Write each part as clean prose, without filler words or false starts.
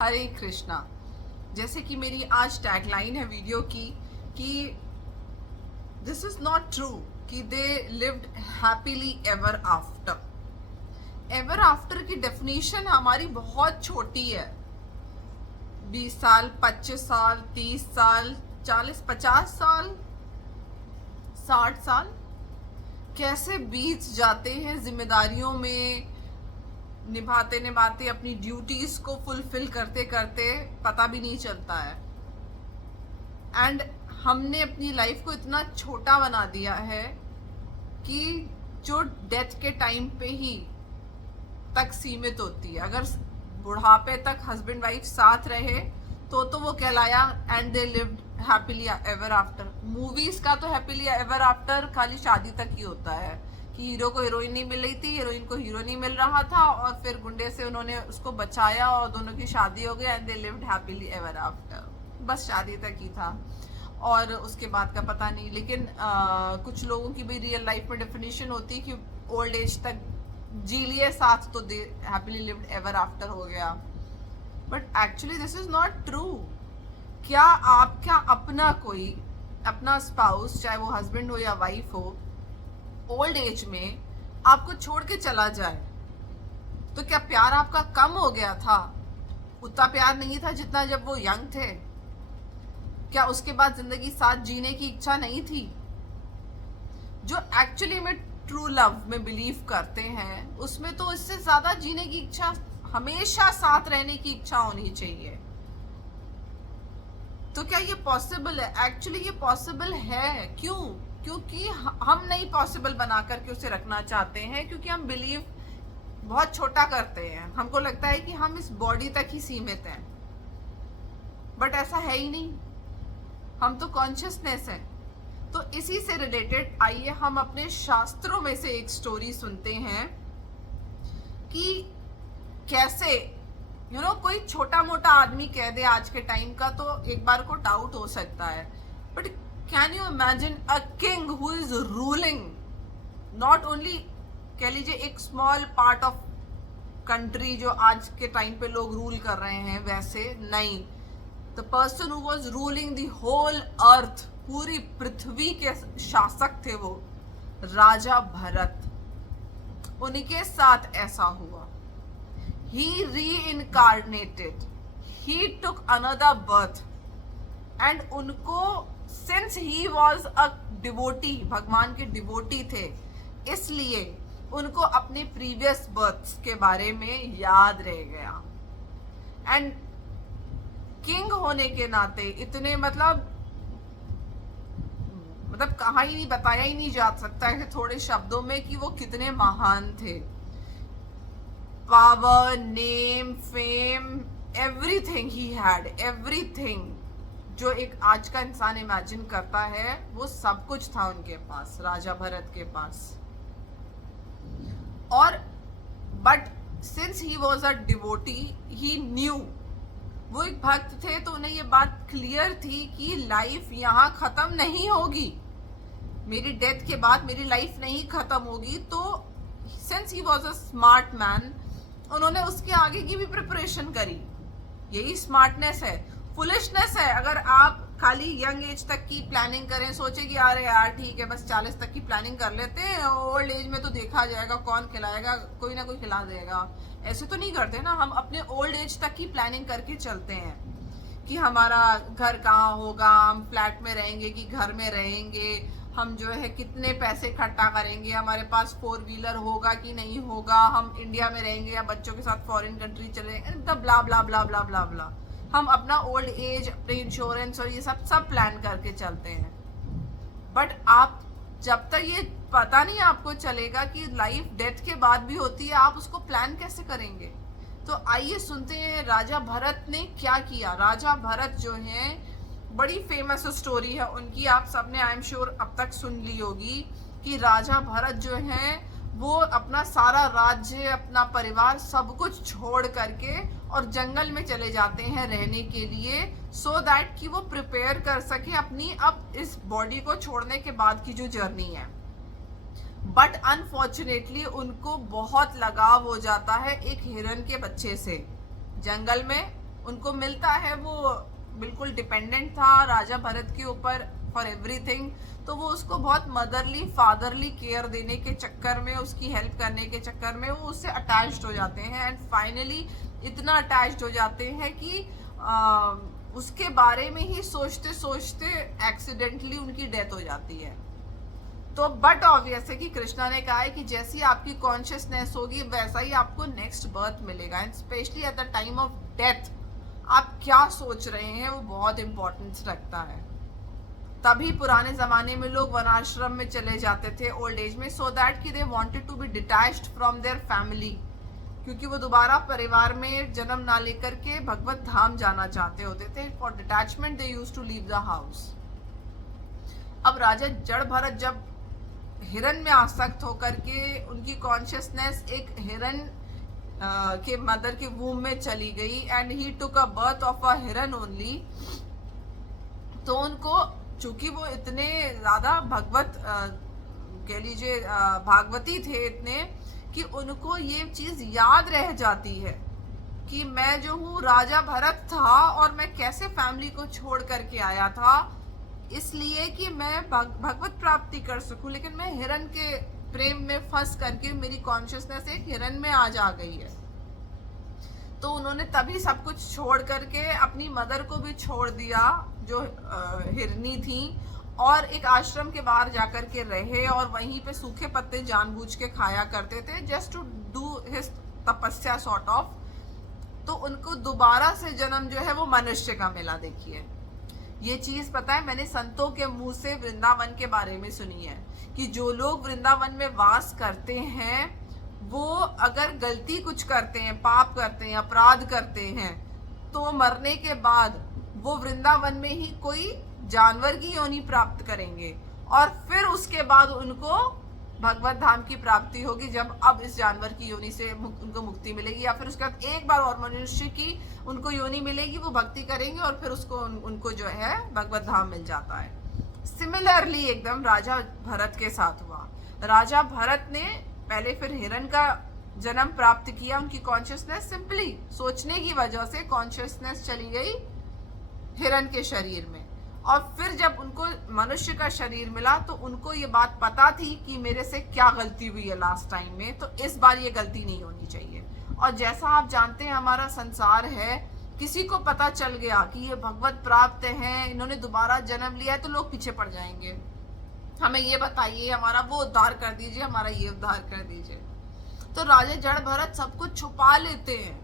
हरे कृष्णा। जैसे कि मेरी आज टैगलाइन है वीडियो की कि दिस इज नॉट ट्रू कि they lived happily ever after. Ever after की डेफिनेशन हमारी बहुत छोटी है। 20 साल, 25 साल, 30 साल, 40, 50 साल, 60 साल कैसे बीत जाते हैं जिम्मेदारियों में, निभाते निभाते अपनी ड्यूटीज को फुलफिल करते करते पता भी नहीं चलता है। एंड हमने अपनी लाइफ को इतना छोटा बना दिया है कि जो डेथ के टाइम पे ही तक सीमित होती है। अगर बुढ़ापे तक हस्बैंड वाइफ साथ रहे तो वो कहलाया and they lived happily ever after. Movies का तो हैप्पीली एवर आफ्टर खाली शादी तक ही होता है कि हीरो को हीरोइन नहीं मिल रही थी, हीरोइन को हीरो नहीं मिल रहा था और फिर गुंडे से उन्होंने उसको बचाया और दोनों की शादी हो गई and they lived happily ever after. बस शादी तक ही था और उसके बाद का पता नहीं। लेकिन कुछ लोगों की भी रियल लाइफ में डेफिनेशन होती है कि ओल्ड एज तक जी लिए साथ तो दे हैप्पीली लिव्ड एवर आफ्टर हो गया। But actually this is not true. क्या आपका अपना स्पाउस, चाहे वो हस्बैंड हो या वाइफ हो, ओल्ड एज में आपको छोड़ के चला जाए तो क्या प्यार आपका कम हो गया था? उतना प्यार नहीं था जितना जब वो यंग थे? क्या उसके बाद जिंदगी साथ जीने की इच्छा नहीं थी? जो एक्चुअली में ट्रू लव में बिलीव करते हैं उसमें तो इससे ज्यादा जीने की इच्छा, हमेशा साथ रहने की इच्छा होनी चाहिए। तो क्या ये पॉसिबल है? एक्चुअली ये पॉसिबल है। क्यों? क्योंकि हम नहीं पॉसिबल बना करके उसे रखना चाहते हैं, क्योंकि हम बिलीव बहुत छोटा करते हैं। हमको लगता है कि हम इस बॉडी तक ही सीमित हैं, बट ऐसा है ही नहीं। हम तो कॉन्शियसनेस है। तो इसी से रिलेटेड आइए हम अपने शास्त्रों में से एक स्टोरी सुनते हैं कि कैसे कोई छोटा मोटा आदमी कह दे आज के टाइम का तो एक बार को डाउट हो सकता है, but can you imagine a king who is ruling not only, कह लीजिए, एक स्मॉल पार्ट ऑफ कंट्री जो आज के टाइम पे लोग रूल कर रहे हैं, वैसे नहीं। The person who was ruling the whole earth, पूरी पृथ्वी के शासक थे वो, राजा भरत। उनके साथ ऐसा हुआ। He reincarnated. He took another birth. And उनको since he was a devotee, भगवान के डिवोटी थे, इसलिए उनको अपने प्रीवियस बर्थ्स के बारे में याद रह गया। एंड किंग होने के नाते इतने मतलब कहा ही नहीं, बताया ही नहीं जा सकता है थोड़े शब्दों में कि वो कितने महान थे। Power, name, fame, everything he had, everything जो एक आज का इंसान इमेजिन करता है वो सब कुछ था उनके पास, राजा भरत के पास। और but since he was a devotee, he new, वो एक भक्त थे तो उन्हें ये बात क्लियर थी कि लाइफ यहाँ खत्म नहीं होगी, मेरी डेथ के बाद मेरी लाइफ नहीं खत्म होगी। तो since he was a smart man, उन्होंने उसके आगे की भी प्रिपरेशन करी। यही स्मार्टनेस है। फुलिशनेस है अगर आप खाली यंग एज तक की प्लानिंग करें, सोचे कि अरे यार ठीक है बस 40 तक की प्लानिंग कर लेते हैं, ओल्ड एज में तो देखा जाएगा, कौन खिलाएगा, कोई ना कोई खिला देगा। ऐसे तो नहीं करते ना। हम अपने ओल्ड एज तक की प्लानिंग करके चलते हैं कि हमारा घर कहाँ होगा, हम फ्लैट में रहेंगे कि घर में रहेंगे, हम जो है कितने पैसे इकट्ठा करेंगे, हमारे पास 4 व्हीलर होगा कि नहीं होगा, हम इंडिया में रहेंगे या बच्चों के साथ फॉरेन कंट्री चले, ब्ला ब्ला ब्ला ब्ला ब्ला ब्ला। हम अपना ओल्ड एज, अपने इंश्योरेंस और ये सब प्लान करके चलते हैं। बट आप जब तक ये पता नहीं आपको चलेगा कि लाइफ डेथ के बाद भी होती है, आप उसको प्लान कैसे करेंगे? तो आइए सुनते हैं राजा भरत ने क्या किया। राजा भरत जो है, बड़ी फेमस स्टोरी है उनकी, आप सबने आई एम श्योर अब तक सुन ली होगी कि राजा भरत जो हैं वो अपना सारा राज्य, अपना परिवार, सब कुछ छोड़ करके और जंगल में चले जाते हैं रहने के लिए, सो दैट कि वो प्रिपेयर कर सके अपनी अब इस बॉडी को छोड़ने के बाद की जो जर्नी है। बट अनफॉर्चुनेटली उनको बहुत लगाव हो जाता है एक हिरन के बच्चे से। जंगल में उनको मिलता है, वो बिल्कुल डिपेंडेंट था राजा भरत के ऊपर फॉर एवरीथिंग। तो वो उसको बहुत मदरली फादरली केयर देने के चक्कर में, उसकी हेल्प करने के चक्कर में वो उससे अटैच्ड हो जाते हैं, एंड फाइनली इतना अटैच्ड हो जाते हैं कि उसके बारे में ही सोचते सोचते एक्सीडेंटली उनकी डेथ हो जाती है। तो बट ऑब्वियस है कि कृष्णा ने कहा है कि जैसी आपकी कॉन्शियसनेस होगी वैसा ही आपको नेक्स्ट बर्थ मिलेगा, and specially at the time of death आप क्या सोच रहे हैं वो बहुत इंपॉर्टेंस रखता है। तभी पुराने जमाने में लोग वनाश्रम में चले जाते थे ओल्ड एज में, सो दैट कि they wanted to be detached from their family, क्योंकि वो दोबारा परिवार में जन्म ना लेकर के भगवत धाम जाना चाहते होते थे। For detachment they used to leave the house. अब राजा जड़ भरत जब हिरन में आसक्त होकर के उनकी कॉन्शियसनेस एक हिरन के मदर के वूम में चली गई, and he took a birth of a हिरन ओनली। तो उनको चूंकि वो इतने ज्यादा भगवत कह लीजिए भागवती थे इतने, कि उनको ये चीज याद रह जाती है कि मैं जो हूँ राजा भरत था और मैं कैसे फैमिली को छोड़ करके आया था इसलिए कि मैं भगवत प्राप्ति कर सकूं, लेकिन मैं हिरन के प्रेम में फंस करके मेरी कॉन्शियसनेस एक हिरन में आज आ गई है। तो उन्होंने तभी सब कुछ छोड़ करके अपनी मदर को भी छोड़ दिया जो हिरनी थी, और एक आश्रम के बाहर जाकर के रहे और वहीं पे सूखे पत्ते जानबूझ के खाया करते थे, जस्ट टू डू हिज तपस्या सॉर्ट ऑफ। तो उनको दोबारा से जन्म जो है वो मनुष्य का मिला। देखिए ये चीज पता है, मैंने संतों के मुंह से वृंदावन के बारे में सुनी है कि जो लोग वृंदावन में वास करते हैं वो अगर गलती कुछ करते हैं, पाप करते हैं, अपराध करते हैं, तो मरने के बाद वो वृंदावन में ही कोई जानवर की योनि प्राप्त करेंगे, और फिर उसके बाद उनको भगवत धाम की प्राप्ति होगी, जब अब इस जानवर की योनि से उनको मुक्ति मिलेगी, या फिर उसके बाद एक बार और मनुष्य की उनको योनि मिलेगी, वो भक्ति करेंगे और फिर उसको उनको जो है भगवत धाम मिल जाता है। सिमिलरली एकदम राजा भरत के साथ हुआ। राजा भरत ने पहले फिर हिरन का जन्म प्राप्त किया, उनकी कॉन्शियसनेस सिंपली सोचने की वजह से कॉन्शियसनेस चली गई हिरन के शरीर में, और फिर जब उनको मनुष्य का शरीर मिला तो उनको ये बात पता थी कि मेरे से क्या गलती हुई है लास्ट टाइम में, तो इस बार ये गलती नहीं होनी चाहिए। और जैसा आप जानते हैं हमारा संसार है, किसी को पता चल गया कि ये भगवत प्राप्त हैं, इन्होंने दोबारा जन्म लिया है, तो लोग पीछे पड़ जाएंगे, हमें ये बताइए, हमारा वो उद्धार कर दीजिए, हमारा ये उद्धार कर दीजिए। तो राजा जड़ भरत सब कुछ छुपा लेते हैं,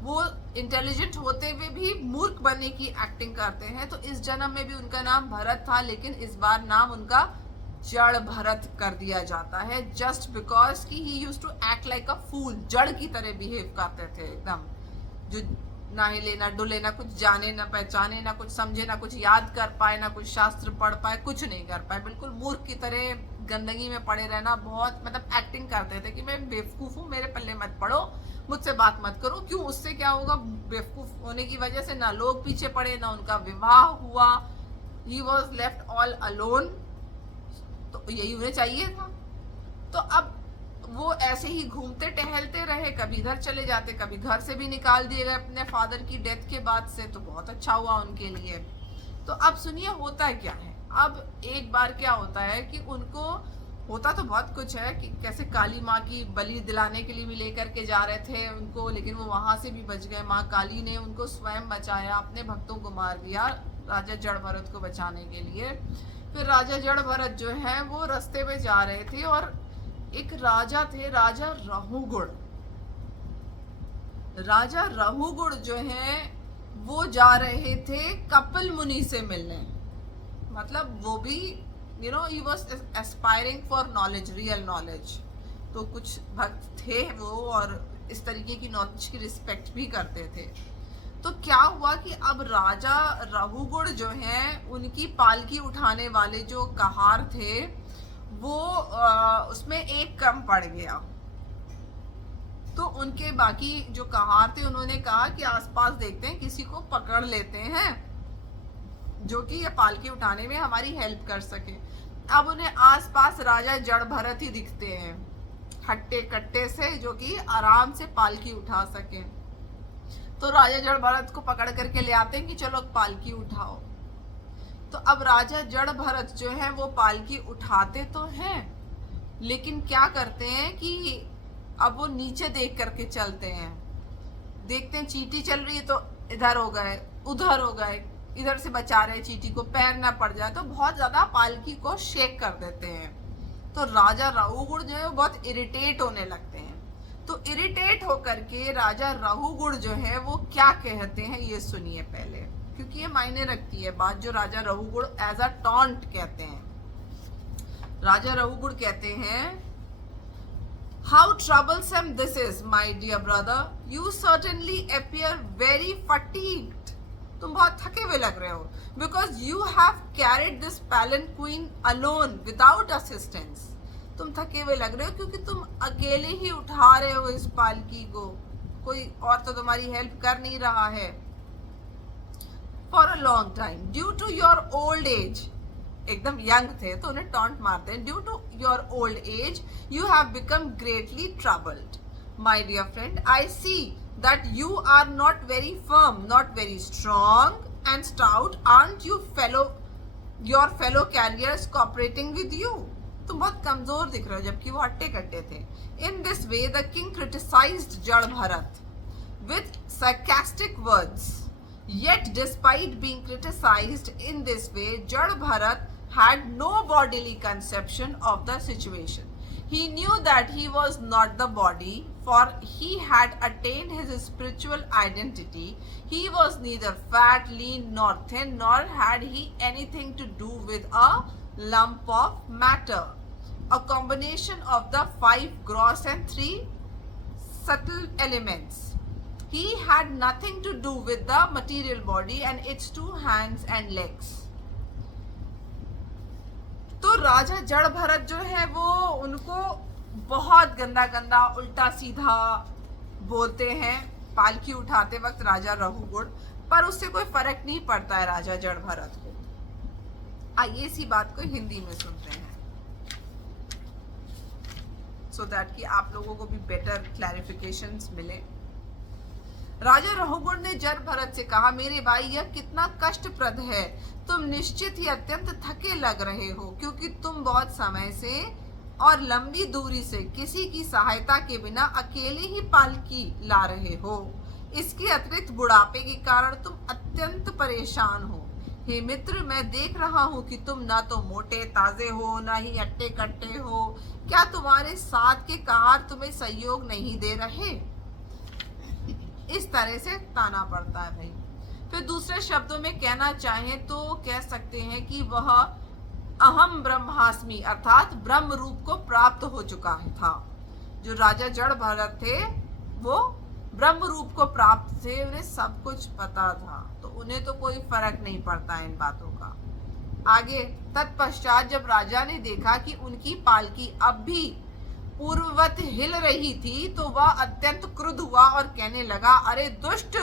वो इंटेलिजेंट होते हुए भी मूर्ख बनने की एक्टिंग करते हैं। तो इस जन्म में भी उनका नाम भरत था, लेकिन इस बार नाम उनका जड़ भरत कर दिया जाता है, जस्ट बिकॉज कि he used to act like a fool. जड़ की तरह बिहेव करते थे एकदम, जो ना हिले ना डुले, ना कुछ जाने ना पहचाने, ना कुछ समझे, ना कुछ याद कर पाए, ना कुछ शास्त्र पढ़ पाए, कुछ नहीं कर पाए, बिल्कुल मूर्ख की तरह गंदगी में पड़े रहना। बहुत मतलब एक्टिंग करते थे कि मैं बेवकूफ हूँ, मेरे पल्ले मत पड़ो, मुझसे बात मत करो। क्यों? उससे क्या होगा? बेवकूफ होने की वजह से ना लोग पीछे पड़े, ना उनका विवाह हुआ, he was left all alone. तो यही उन्हें चाहिए था। तो अब वो ऐसे ही घूमते टहलते रहे, कभी इधर चले जाते, कभी घर से भी निकाल दिए गए अपने फादर की डेथ के बाद से, तो बहुत अच्छा हुआ उनके लिए। तो अब सुनिए होता क्या है। अब एक बार क्या होता है कि उनको होता तो बहुत कुछ है कि कैसे काली माँ की बलि दिलाने के लिए भी लेकर के जा रहे थे उनको, लेकिन वो वहां से भी बच गए। माँ काली ने उनको स्वयं बचाया, अपने भक्तों को मार दिया राजा जड़ भरत को बचाने के लिए। फिर राजा जड़ भरत जो है वो रास्ते में जा रहे थे, और एक राजा थे, राजा रहुगुण। राजा रहुगुण जो है वो जा रहे थे कपिल मुनि से मिलने, मतलब वो भी you know he was aspiring for knowledge, real knowledge. तो कुछ भक्त थे वो, और इस तरीके की नॉलेज की रिस्पेक्ट भी करते थे। तो क्या हुआ कि अब राजा रहुगुण जो हैं उनकी पालकी उठाने वाले जो कहार थे वो उसमें एक कम पड़ गया। तो उनके बाकी जो कहार थे उन्होंने कहा कि आसपास देखते हैं, किसी को पकड़ लेते हैं जो कि ये पालकी उठाने में हमारी हेल्प कर सके। अब उन्हें आसपास राजा जड़ भरत ही दिखते हैं हट्टे कट्टे से, जो कि आराम से पालकी उठा सके। तो राजा जड़ भरत को पकड़ करके ले आते हैं कि चलो पालकी उठाओ। तो अब राजा जड़ भरत जो है वो पालकी उठाते तो हैं, लेकिन क्या करते हैं कि अब वो नीचे देख करके चलते हैं। देखते हैं चींटी चल रही है तो इधर हो गए, उधर हो गए, इधर से बचा रहे चींटी को, पैर ना पड़ जाए, तो बहुत ज्यादा पालकी को शेक कर देते हैं। तो राजा राहुगुण जो है बहुत इरिटेट होने लगते हैं। तो इरिटेट होकर के राजा राहुगुण जो है वो क्या कहते हैं ये सुनिए पहले, क्योंकि ये मायने रखती है बात जो राजा राहुगुण एज अ टॉन्ट कहते हैं। राजा राहुगुण कहते हैं, how troublesome this is, my dear brother. You certainly appear very fatigued. तुम बहुत थके हुए लग रहे हो, because you have carried this palanquin alone without assistance. तुम थके हुए लग रहे हो क्योंकि तुम अकेले ही उठा रहे हो इस पालकी को, कोई और तो तुम्हारी हेल्प कर नहीं रहा है। For a long time, due to your old age, एकदम यंग थे तो उन्हें टॉन्ट मारते हैं, due to your old age you have become greatly troubled my dear friend, I see that you are not very firm, not very strong and stout, art you your fellow carriers cooperating with you. तुम बहुत कमजोर दिख रहे हो जबकि वो हट्टे कट्टे थे। In this way the king criticised जड़ Bharat with sarcastic words. Yet despite being criticized in this way, Jad Bharat had no bodily conception of the situation. He knew that he was not the body, for he had attained his spiritual identity. He was neither fat, lean, nor thin, nor had he anything to do with a lump of matter, a combination of the 5 gross and 3 subtle elements. He had nothing to do with the material body and its 2 hands and legs. तो राजा जड़ भरत जो है वो उनको बहुत गंदा गंदा उल्टा सीधा बोलते हैं पालकी उठाते वक्त राजा राहुगुण, पर उससे कोई फर्क नहीं पड़ता है राजा जड़ भरत को। आइए इसी बात को हिंदी में सुनते हैं सो दैट कि आप लोगों को भी बेटर क्लैरिफिकेशंस मिले। राजा राहुगुण ने जड़ भरत से कहा, मेरे भाई यह कितना कष्टप्रद है, तुम निश्चित ही अत्यंत थके लग रहे हो क्योंकि तुम बहुत समय से और लंबी दूरी से किसी की सहायता के बिना अकेले ही पालकी ला रहे हो। इसके अतिरिक्त बुढ़ापे के कारण तुम अत्यंत परेशान हो। हे मित्र, मैं देख रहा हूँ कि तुम ना तो मोटे ताजे हो ना ही अट्टे कट्टे हो। क्या तुम्हारे साथ के कार तुम्हें सहयोग नहीं दे रहे? इस तरह से ताना पड़ता है भाई। फिर दूसरे शब्दों में कहना चाहें तो कह सकते हैं कि वह अहम ब्रह्मास्मि अर्थात ब्रह्म रूप को प्राप्त हो चुका था। जो राजा जड़ भरत थे वो ब्रह्म रूप को प्राप्त थे, उन्हें सब कुछ पता था, तो उन्हें तो कोई फर्क नहीं पड़ता इन बातों का। आगे तत्पश्चात जब राजा ने देखा कि उनकी पालकी अब भी पूर्ववत हिल रही थी तो वह अत्यंत क्रुद्ध हुआ और कहने लगा, अरे दुष्ट,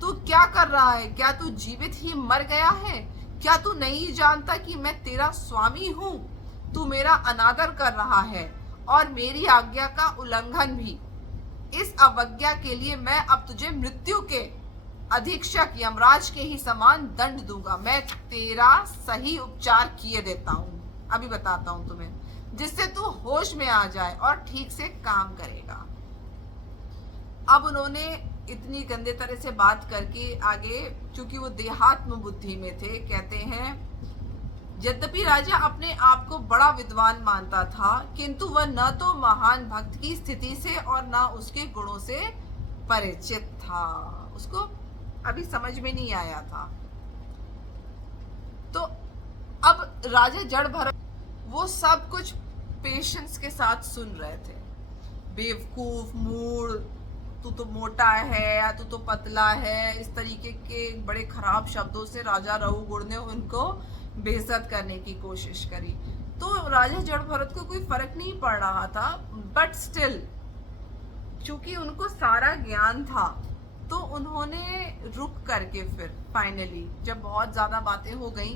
तू क्या कर रहा है? क्या तू जीवित ही मर गया है? क्या तू नहीं जानता कि मैं तेरा स्वामी हूँ? तू मेरा अनादर कर रहा है और मेरी आज्ञा का उल्लंघन भी। इस अवज्ञा के लिए मैं अब तुझे मृत्यु के अधीक्षक यमराज के ही समान दंड दूंगा। मैं तेरा सही उपचार किए देता हूँ, अभी बताता हूँ तुम्हें, जिससे तू होश में आ जाए और ठीक से काम करेगा। अब उन्होंने इतनी गंदे तरह से बात करके आगे, चूंकि वो देहात्म बुद्धि में थे, कहते हैं, यद्यपि राजा अपने आप को बड़ा विद्वान मानता था किंतु वह न तो महान भक्त की स्थिति से और न उसके गुणों से परिचित था। उसको अभी समझ में नहीं आया था। तो अब राजा जड़ भरत वो सब कुछ पेशेंस के साथ सुन रहे थे। बेवकूफ, मूड, तू तो मोटा है या तू तो पतला है, इस तरीके के बड़े खराब शब्दों से राजा राहुगुण ने उनको बेइज्जत करने की कोशिश करी। तो राजा जड़ भरत को कोई फर्क नहीं पड़ रहा था, बट स्टिल चूंकि उनको सारा ज्ञान था तो उन्होंने रुक करके फिर फाइनली जब बहुत ज्यादा बातें हो गई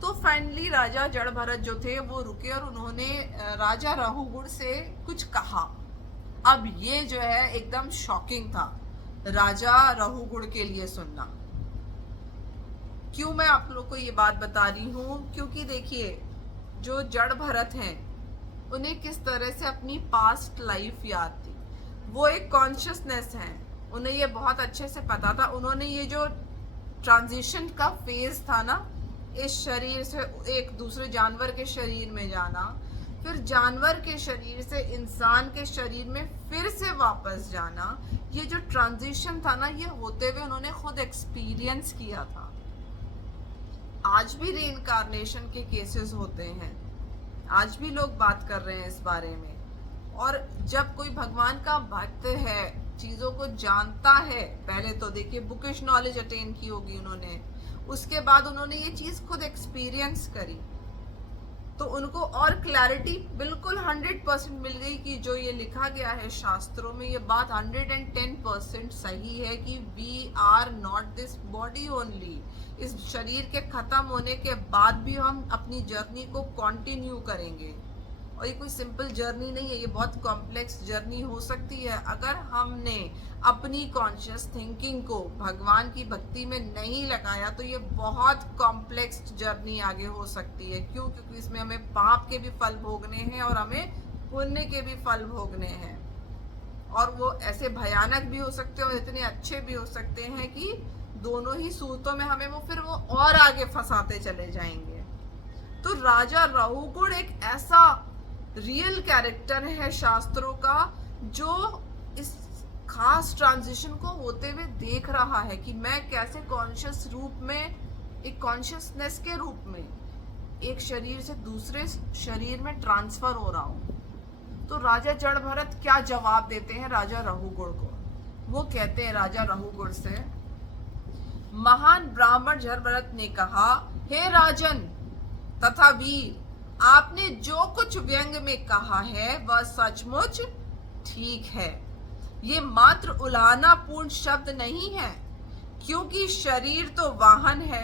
तो फाइनली राजा जड़ भरत जो थे वो रुके और उन्होंने राजा राहुगुण से कुछ कहा। अब ये जो है एकदम शॉकिंग था। राजा रहुगुण के लिए सुनना। क्यों मैं आप लोग को ये बात बता रही हूँ? क्योंकि देखिए, जो जड़ भरत हैं उन्हें किस तरह से अपनी पास्ट लाइफ याद थी, वो एक कॉन्शियसनेस है, उन्हें ये बहुत अच्छे से पता था। उन्होंने ये जो ट्रांजिशन का फेज था ना, इस शरीर से एक दूसरे जानवर के शरीर में जाना, फिर जानवर के शरीर से इंसान के शरीर में फिर से वापस जाना, ये जो ट्रांजिशन था ना, ये होते हुए उन्होंने खुद एक्सपीरियंस किया था। आज भी रीइंकार्नेशन के केसेस होते हैं, आज भी लोग बात कर रहे हैं इस बारे में। और जब कोई भगवान का भक्त है, चीज़ों को जानता है, पहले तो देखिए बुकिश नॉलेज अटेन की होगी उन्होंने, उसके बाद उन्होंने ये चीज़ खुद एक्सपीरियंस करी, तो उनको और क्लैरिटी बिल्कुल 100% मिल गई कि जो ये लिखा गया है शास्त्रों में, ये बात 110% सही है कि we are not this body only. इस शरीर के ख़त्म होने के बाद भी हम अपनी जर्नी को कंटिन्यू करेंगे, और ये कोई सिंपल जर्नी नहीं है, ये बहुत कॉम्प्लेक्स जर्नी हो सकती है। अगर हमने अपनी कॉन्शियस थिंकिंग को भगवान की भक्ति में नहीं लगाया तो ये बहुत कॉम्प्लेक्स जर्नी आगे हो सकती है। क्यों? क्योंकि इसमें हमें पाप के भी फल भोगने हैं और हमें पुण्य के भी फल भोगने हैं, और वो ऐसे भयानक भी हो सकते हैं और इतने अच्छे भी हो सकते हैं कि दोनों ही सूरतों में हमें फिर वो और आगे फंसाते चले जाएंगे। तो राजा रहुगुण एक ऐसा रियल कैरेक्टर है शास्त्रों का, जो इस खास ट्रांजिशन को होते हुए देख रहा है कि मैं कैसे कॉन्शियस रूप में, एक कॉन्शियसनेस के रूप में एक शरीर से दूसरे शरीर में ट्रांसफर हो रहा हूँ। तो राजा जड़ भरत क्या जवाब देते हैं राजा रहुगुण को? वो कहते हैं राजा रहुगुण से, महान ब्राह्मण जड़ भरत ने कहा, हे राजन तथा वीर, आपने जो कुछ व्यंग में कहा है वह सचमुच ठीक है। ये मात्र उलाहना पूर्ण शब्द नहीं है, क्योंकि शरीर तो वाहन है,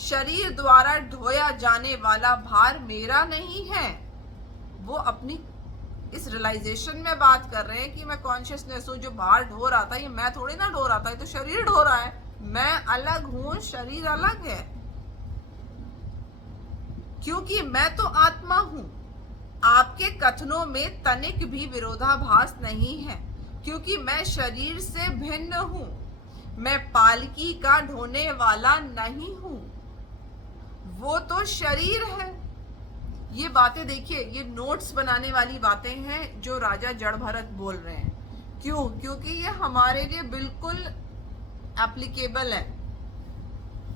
शरीर द्वारा ढोया जाने वाला भार मेरा नहीं है। वो अपनी इस रियलाइजेशन में बात कर रहे हैं कि मैं कॉन्शियसनेस हूँ, जो भार ढो रहा था ये मैं थोड़ी ना ढो रहा था, ये तो शरीर ढो रहा है, मैं अलग हूँ, शरीर अलग है, क्योंकि मैं तो आत्मा हूं। आपके कथनों में तनिक भी विरोधाभास नहीं है, क्योंकि मैं शरीर से भिन्न हूं, मैं पालकी का ढोने वाला नहीं हूं, वो तो शरीर है। ये बातें देखिए, ये नोट्स बनाने वाली बातें हैं जो राजा जड़ भरत बोल रहे हैं। क्यों? क्योंकि ये हमारे लिए बिल्कुल एप्लीकेबल है,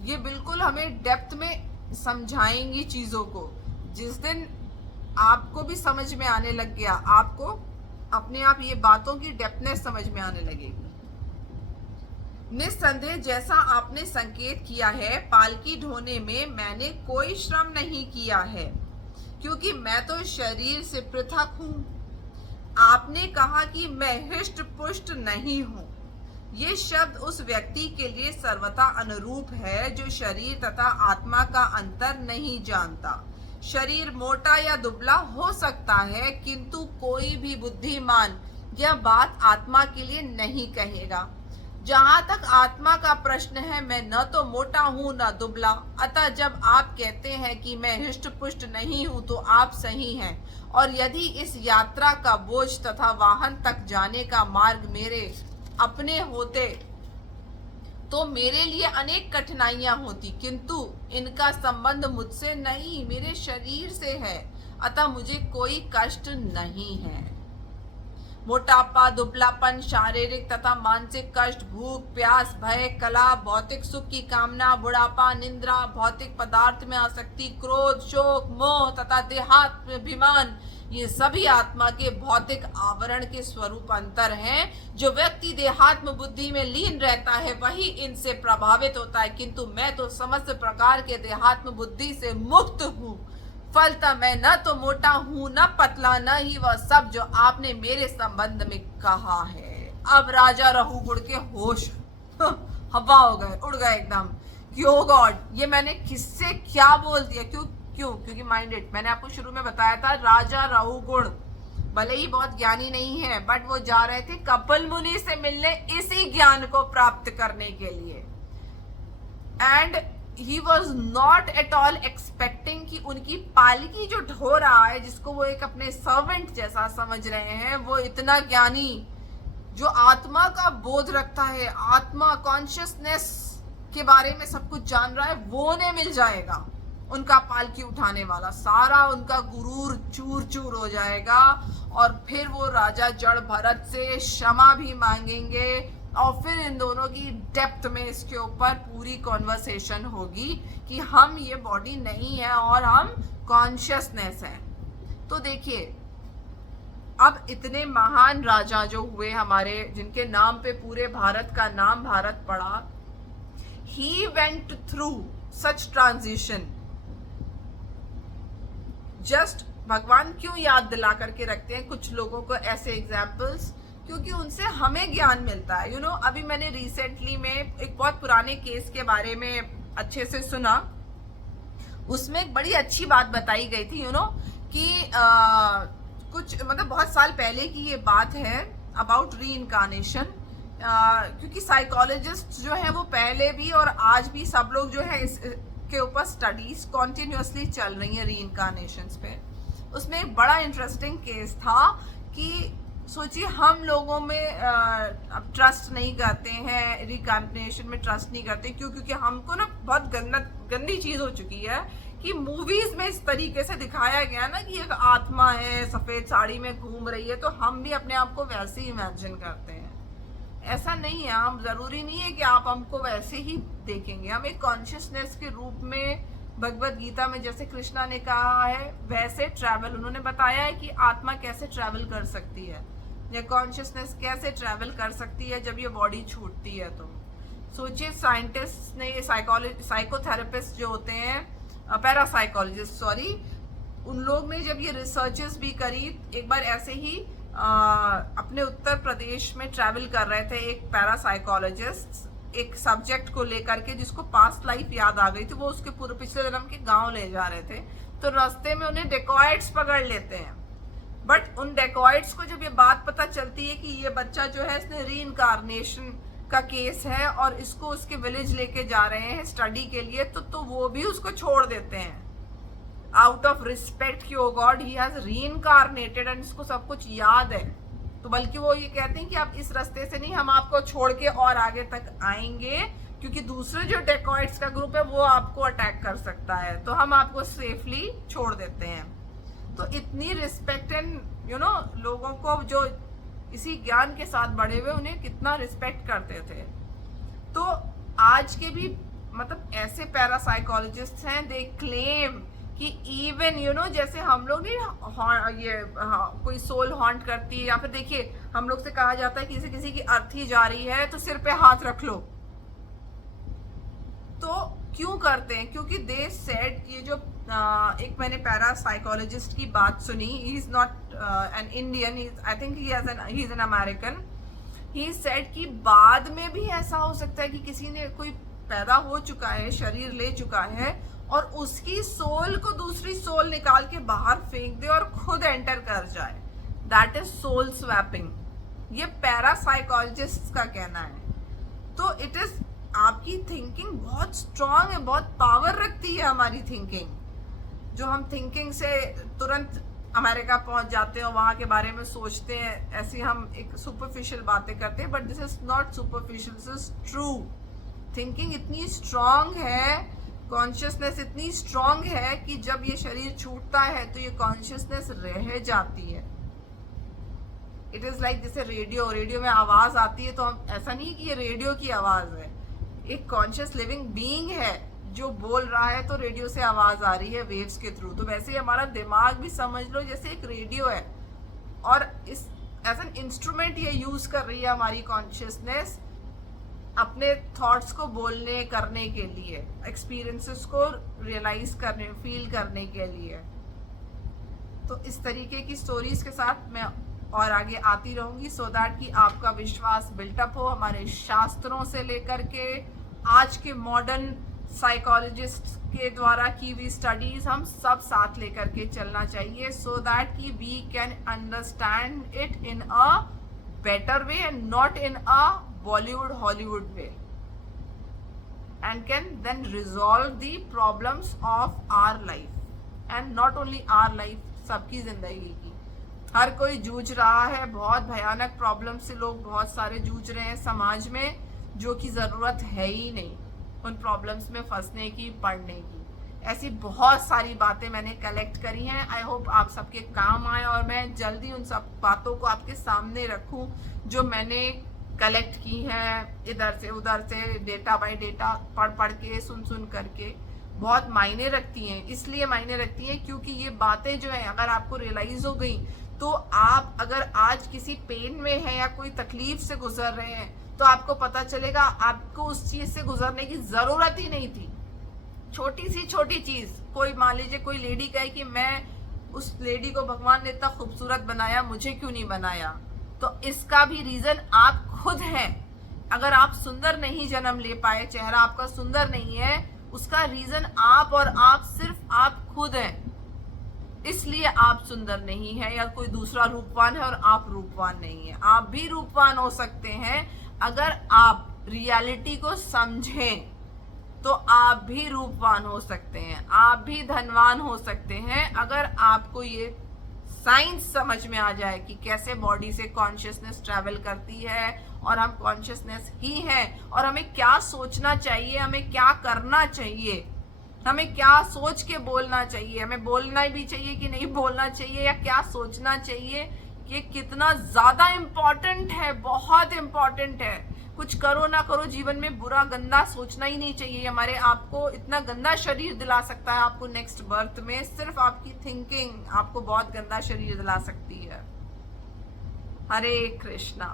ये बिल्कुल हमें डेप्थ में समझाएंगी चीज़ों को। जिस दिन आपको भी समझ में आने लग गया, आपको अपने आप ये बातों की डेप्थनेस समझ में आने लगेगी। निस्संदेह जैसा आपने संकेत किया है, पालकी ढोने में मैंने कोई श्रम नहीं किया है, क्योंकि मैं तो शरीर से पृथक हूँ। आपने कहा कि मैं हृष्ट पुष्ट नहीं हूँ, ये शब्द उस व्यक्ति के लिए सर्वथा अनुरूप है जो शरीर तथा आत्मा का अंतर नहीं जानता। शरीर मोटा या दुबला हो सकता है, किंतु कोई भी बुद्धिमान यह बात आत्मा के लिए नहीं कहेगा। जहाँ तक आत्मा का प्रश्न है, मैं न तो मोटा हूँ न दुबला, अतः जब आप कहते हैं कि मैं हृष्ट पुष्ट नहीं हूँ तो आप सही हैं। और यदि इस यात्रा का बोझ तथा वाहन तक जाने का मार्ग मेरे अपने होते तो मेरे लिए अनेक कठिनाइयां होती, किंतु इनका संबंध मुझसे नहीं, मेरे शरीर से है, अतः मुझे कोई कष्ट नहीं है। मोटापा, दुबलापन, शारीरिक तथा मानसिक कष्ट, भूख, प्यास, भय, कला, भौतिक सुख की कामना, बुढ़ापा, निंद्रा, भौतिक पदार्थ में आसक्ति, क्रोध, शोक, मोह तथा देहात्माभिमान, ये सभी आत्मा के भौतिक आवरण के स्वरूप अंतर हैं। जो व्यक्ति देहात्म बुद्धि में लीन रहता है वही इनसे प्रभावित होता है, किंतु मैं तो समस्त प्रकार के देहात्म बुद्धि से मुक्त हूँ। फलतः मैं न तो मोटा हूँ न पतला, न ही वह सब जो आपने मेरे संबंध में कहा है। अब राजा रहुगुण के होश हवा हो गए, उड़ गए एकदम कि ओ गॉड, ये मैंने किससे क्या बोल दिया। क्यों? क्योंकि माइंडेड, मैंने आपको शुरू में बताया था राजा रहुगुण भले ही बहुत ज्ञानी नहीं है, बट वो जा रहे थे कपिल मुनि से मिलने इसी ज्ञान को प्राप्त करने के लिए। And he was not at all expecting कि उनकी पालकी जो ढो रहा है, जिसको वो एक अपने सर्वेंट जैसा समझ रहे हैं, वो इतना ज्ञानी जो आत्मा का बोध रखता है, आत्मा कॉन्शियसनेस के बारे में सब कुछ जान रहा है, वो उन्हें मिल जाएगा। उनका पालकी उठाने वाला, सारा उनका गुरूर चूर चूर हो जाएगा। और फिर वो राजा जड़ भरत से क्षमा भी मांगेंगे और फिर इन दोनों की डेप्थ में इसके ऊपर पूरी कॉन्वर्सेशन होगी कि हम ये बॉडी नहीं है और हम कॉन्शियसनेस है। तो देखिए, अब इतने महान राजा जो हुए हमारे, जिनके नाम पे पूरे भारत का नाम भारत पड़ा, he went through such transition. Just भगवान क्यों याद दिला करके रखते हैं कुछ लोगों को ऐसे एग्जाम्पल्स, क्योंकि उनसे हमें ज्ञान मिलता है। यू नो, अभी मैंने रिसेंटली में एक बहुत पुराने केस के बारे में अच्छे से सुना। उसमें एक बड़ी अच्छी बात बताई गई थी, यू नो, कि कुछ मतलब बहुत साल पहले की ये बात है अबाउट री इनकारनेशन। क्योंकि साइकोलॉजिस्ट जो है वो पहले भी और आज भी सब लोग जो है इसके ऊपर स्टडीज कॉन्टिन्यूसली चल रही है री इनकारनेशंस पे। उसमें एक बड़ा इंटरेस्टिंग केस था कि सोचिए, हम लोगों में अब ट्रस्ट नहीं करते हैं, रिकॉम्बिनेशन में ट्रस्ट नहीं करते। क्यों? क्योंकि हमको ना बहुत गंदी चीज़ हो चुकी है कि मूवीज़ में इस तरीके से दिखाया गया ना कि एक आत्मा है सफ़ेद साड़ी में घूम रही है, तो हम भी अपने आप को वैसे ही इमेजिन करते हैं। ऐसा नहीं है, हम ज़रूरी नहीं है कि आप हमको वैसे ही देखेंगे। हम एक कॉन्शियसनेस के रूप में, भगवत गीता में जैसे कृष्णा ने कहा है वैसे ट्रैवल, उन्होंने बताया है कि आत्मा कैसे ट्रैवल कर सकती है या कॉन्शियसनेस कैसे ट्रैवल कर सकती है जब ये बॉडी छूटती है। तो सोचिए, साइंटिस्ट ने, साइकोथेरेपिस्ट जो होते हैं, पैरासाइकोलॉजिस्ट सॉरी, उन लोग ने जब ये रिसर्चेस भी करी, एक बार ऐसे ही अपने उत्तर प्रदेश में ट्रैवल कर रहे थे एक पैरासाइकोलॉजिस्ट एक सब्जेक्ट को लेकर के, जिसको पास्ट लाइफ याद आ गई थी। वो उसके पूर्व पिछले जन्म के गांव ले जा रहे थे, तो रास्ते में उन्हें डेकॉइट्स पकड़ लेते हैं। बट उन डेकॉइट्स को जब ये बात पता चलती है कि ये बच्चा जो है इसने री इनकारनेशन का केस है और इसको उसके विलेज लेके जा रहे हैं स्टडी के लिए, तो वो भी उसको छोड़ देते हैं आउट ऑफ रिस्पेक्ट कि ओ गॉड ही हैज री इनकारनेटेड एंड इसको सब कुछ याद है। तो बल्कि वो ये कहते हैं कि आप इस रास्ते से नहीं, हम आपको छोड़ के और आगे तक आएंगे, क्योंकि दूसरे जो डेकॉइट्स का ग्रुप है वो आपको अटैक कर सकता है, तो हम आपको सेफली छोड़ देते हैं। तो इतनी रिस्पेक्ट एंड यू नो, लोगों को जो इसी ज्ञान के साथ बढ़े हुए उन्हें कितना रिस्पेक्ट करते थे। तो आज के भी मतलब ऐसे पैरासाइकोलॉजिस्ट हैं, दे क्लेम कि इवन यू नो, जैसे हम लोग नहीं ये कोई सोल हॉन्ट करती है, या फिर देखिए हम लोग से कहा जाता है कि किसी की अर्थी जा रही है तो सिर पे हाथ रख लो। तो क्यों करते हैं? क्योंकि दे सेड, ये जो एक मैंने पैरासाइकोलॉजिस्ट की बात सुनी, he is not an Indian, I think he is an American. He said कि बाद में भी ऐसा हो सकता है कि किसी ने, कोई पैदा हो चुका है, शरीर ले चुका है और उसकी सोल को दूसरी सोल निकाल के बाहर फेंक दे और खुद एंटर कर जाए। That is soul swapping. ये पैरासाइकोलॉजिस्ट का कहना है। तो इट इज, आपकी थिंकिंग बहुत स्ट्रांग है, बहुत पावर रखती है हमारी थिंकिंग। जो हम थिंकिंग से तुरंत अमेरिका पहुंच जाते हैं और वहाँ के बारे में सोचते हैं, ऐसे हम एक सुपरफिशियल बातें करते हैं, but this is not superficial, this is true. Thinking इतनी स्ट्रांग है, कॉन्शियसनेस इतनी स्ट्रांग है कि जब ये शरीर छूटता है तो ये कॉन्शियसनेस रह जाती है। इट इज लाइक जैसे रेडियो में आवाज आती है, तो हम, ऐसा नहीं कि ये रेडियो की आवाज है, एक कॉन्शियस लिविंग बीइंग है जो बोल रहा है, तो रेडियो से आवाज आ रही है वेव्स के थ्रू। तो वैसे ही हमारा दिमाग भी समझ लो जैसे एक रेडियो है, और इस एज एन इंस्ट्रूमेंट ये यूज कर रही है हमारी कॉन्शियसनेस अपने थॉट्स को बोलने करने के लिए, एक्सपीरियंसेस को रियलाइज करने, फील करने के लिए। तो इस तरीके की स्टोरीज के साथ मैं और आगे आती रहूंगी, सो दैट कि आपका विश्वास बिल्टअप हो हमारे शास्त्रों से लेकर के आज के मॉडर्न साइकोलॉजिस्ट के द्वारा की हुई स्टडीज हम सब साथ लेकर के चलना चाहिए, सो दैट कि we can understand it in a better way and not in a Bollywood Hollywood way, and can then resolve the problems of our life and not only our life, सबकी जिंदगी की। हर कोई जूझ रहा है, बहुत भयानक प्रॉब्लम से लोग बहुत सारे जूझ रहे हैं समाज में, जो कि ज़रूरत है ही नहीं उन प्रॉब्लम्स में फंसने की, पढ़ने की। ऐसी बहुत सारी बातें मैंने कलेक्ट करी हैं, आई होप आप सबके काम आए और मैं जल्दी उन सब बातों को आपके सामने रखूं जो मैंने कलेक्ट की हैं इधर से उधर से, डेटा बाय डेटा, पढ़ पढ़ के, सुन सुन करके। बहुत मायने रखती हैं, इसलिए मायने रखती हैं क्योंकि ये बातें जो हैं अगर आपको रियलाइज हो गई तो आप अगर आज किसी पेन में है या कोई तकलीफ से गुजर रहे हैं तो आपको पता चलेगा आपको उस चीज से गुजरने की जरूरत ही नहीं थी। छोटी सी छोटी चीज, कोई मान लीजिए कोई लेडी कहे कि मैं उस लेडी को भगवान ने इतना खूबसूरत बनाया, मुझे क्यों नहीं बनाया, तो इसका भी रीजन आप खुद हैं। अगर आप सुंदर नहीं जन्म ले पाए, चेहरा आपका सुंदर नहीं है, उसका रीजन आप और आप, सिर्फ आप खुद हैं। इसलिए आप सुंदर नहीं है या कोई दूसरा रूपवान है और आप रूपवान नहीं है। आप भी रूपवान हो सकते हैं अगर आप रियलिटी को समझें, तो आप भी रूपवान हो सकते हैं, आप भी धनवान हो सकते हैं अगर आपको ये साइंस समझ में आ जाए कि कैसे बॉडी से कॉन्शियसनेस ट्रैवल करती है और हम कॉन्शियसनेस ही हैं, और हमें क्या सोचना चाहिए, हमें क्या करना चाहिए, हमें क्या सोच के बोलना चाहिए, हमें बोलना भी चाहिए कि नहीं बोलना चाहिए, या क्या सोचना चाहिए, ये कितना ज्यादा इम्पोर्टेंट है, बहुत इम्पोर्टेंट है। कुछ करो ना करो, जीवन में बुरा गंदा सोचना ही नहीं चाहिए। हमारे आपको इतना गंदा शरीर दिला सकता है आपको नेक्स्ट बर्थ में, सिर्फ आपकी थिंकिंग आपको बहुत गंदा शरीर दिला सकती है। हरे कृष्णा।